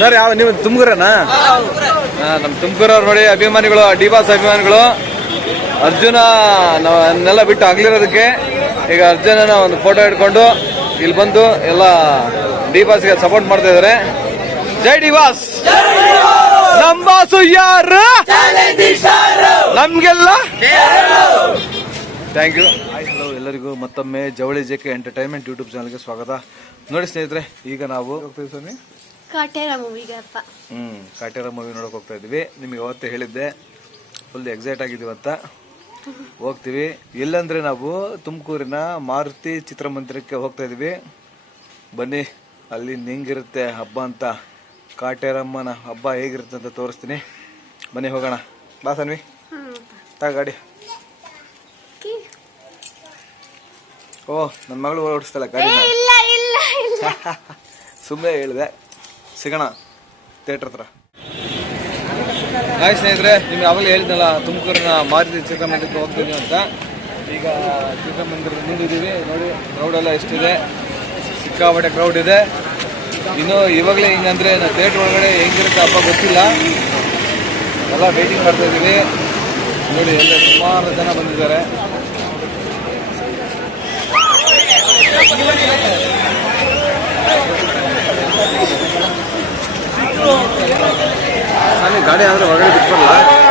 Sir ಯಾವ ನೀವು ತುಮಕೂರನಾ? ನಮ್ಮ ತುಮಕೂರವ್ರು ನೋಡಿ ಅಭಿಮಾನಿಗಳು ಡಿ ಬಾಸ್ ಅಭಿಮಾನಿಗಳು ಅರ್ಜುನ ನಾವನ್ನೆಲ್ಲ ಬಿಟ್ಟು ಆಗ್ಲಿರೋದಕ್ಕೆ ಈಗ ಅರ್ಜುನನ ಒಂದು ಫೋಟೋ ಹಿಡ್ಕೊಂಡು ಇಲ್ಲಿ ಬಂದು ಎಲ್ಲ ಡಿ ಬಾಸ್ಗೆ ಸಪೋರ್ಟ್ ಮಾಡ್ತಾ ಇದಾರೆ ಜೈ ಡಿ ಬಾಸ್ ನಮ್ಮ ಬಾಸು ಯಾರು ನಮ್ಗೆಲ್ಲ ಥ್ಯಾಂಕ್ ಯು ಹಲೋ ಎಲ್ಲರಿಗೂ ಮತ್ತೊಮ್ಮೆ ಜವಳಿ ಜೆ ಕೆ ಎಂಟರ್ಟೈನ್ಮೆಂಟ್ ಯೂಟ್ಯೂಬ್ ಚಾನಲ್ಗೆ ಸ್ವಾಗತ. ನೋಡಿ ಸ್ನೇಹಿತರೆ ಈಗ ನಾವು ಹೋಗ್ತೀವಿ ಸ್ವಾಮಿ. ಕಾಟೇರ ಮೂವಿಗೆ ಅಪ್ಪ. ಹ್ಮ್ ಕಾಟೇರ ಮೂವಿ ನೋಡಕ್ ಹೋಗ್ತಾ ಇದೀವಿ ನಿಮಗೆ ಅವತ್ತೇ ಹೇಳಿದ್ದೆ ಫುಲ್ ಎಕ್ಸೈಟ್ ಆಗಿದೀವಿ ಅಂತ. ಹೋಗ್ತೀವಿ. ಎಲ್ಲಂದ್ರೆ ನಾವು ತುಮಕೂರಿನ ಮಾರುತಿ ಚಿತ್ರಮಂದಿರಕ್ಕೆ ಹೋಗ್ತಾ ಇದೀವಿ ಬನ್ನಿ ಅಲ್ಲಿ ನಿಂಗಿರುತ್ತೆ ಹಬ್ಬ ಅಂತ. ಕಾಟೇರಮ್ಮನ ಹಬ್ಬ ಹೇಗಿರುತ್ತೆ ಅಂತ ತೋರಿಸ್ತೀನಿ. ಬನ್ನಿ ಹೋಗೋಣ. ಬಾ ಸನ್ವಿ. ತಾ ಗಾಡಿ. ಓ ನನ್ನ ಮಗಳು ಓಡಿಸ್ತಲ್ಲ ಗಾಡಿ ಸುಮ್ಮನೆ ಹೇಳಿದೆ. ಸಿಗೋಣ, ಥಿಯೇಟ್ರ್ ಹತ್ರ. ಹಾಯ್ ಸ್ನೇಹಿತರೆ, ನಿಮ್ಗೆ ಆವಾಗಲೇ ಹೇಳಿದ್ನಲ್ಲ, ತುಮಕೂರಿನ ಮಾರುತಿ ಚಿತ್ರಮಂದಿರಕ್ಕೆ ಹೋಗ್ತೀನಿ ಅಂತ. ಈಗ ಚಿತ್ರಮಂದಿರದ ಮುಂದಿದ್ದೀವಿ ನೋಡಿ ಕ್ರೌಡ್ ಎಲ್ಲ ಎಷ್ಟಿದೆ. ಸಿಕ್ಕಾಪಟ್ಟೆ ಕ್ರೌಡ್ ಇದೆ. ಇನ್ನು ಇವಾಗಲೇ ಹಿಂಗಂದರೆ ನಾವು ಥಿಯೇಟ್ರ್ ಒಳಗಡೆ ಹೆಂಗಿರುತ್ತೆ ಹಬ್ಬ ಗೊತ್ತಿಲ್ಲ. ಎಲ್ಲ ವೇಟಿಂಗ್ ಮಾಡ್ತಾ ಇದ್ದೀವಿ. ನೋಡಿ, ಎಲ್ಲ ಸುಮಾರು ಜನ ಬಂದಿದ್ದಾರೆ. ಗಾಡಿ ಆದರೆ ಹೊರಗಡೆ ಬಿಟ್ಬರಲ್ಲ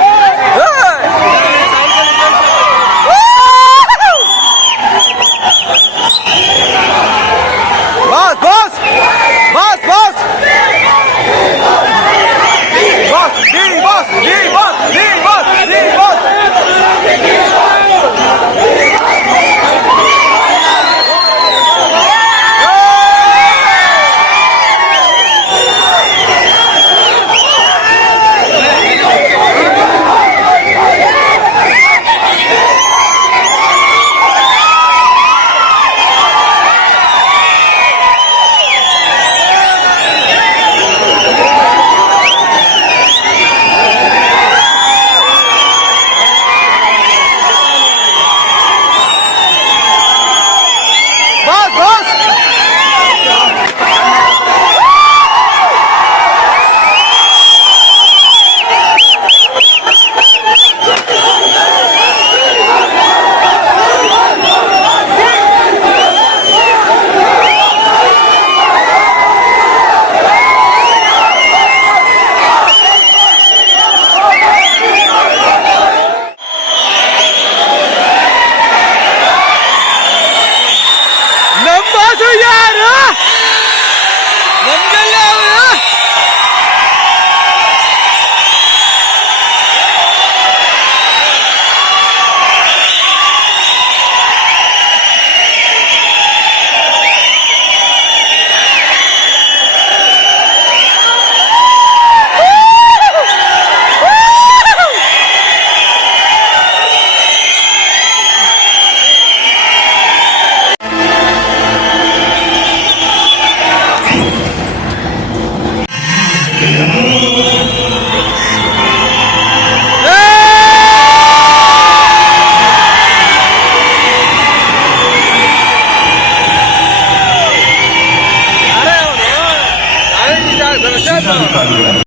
అధికారులు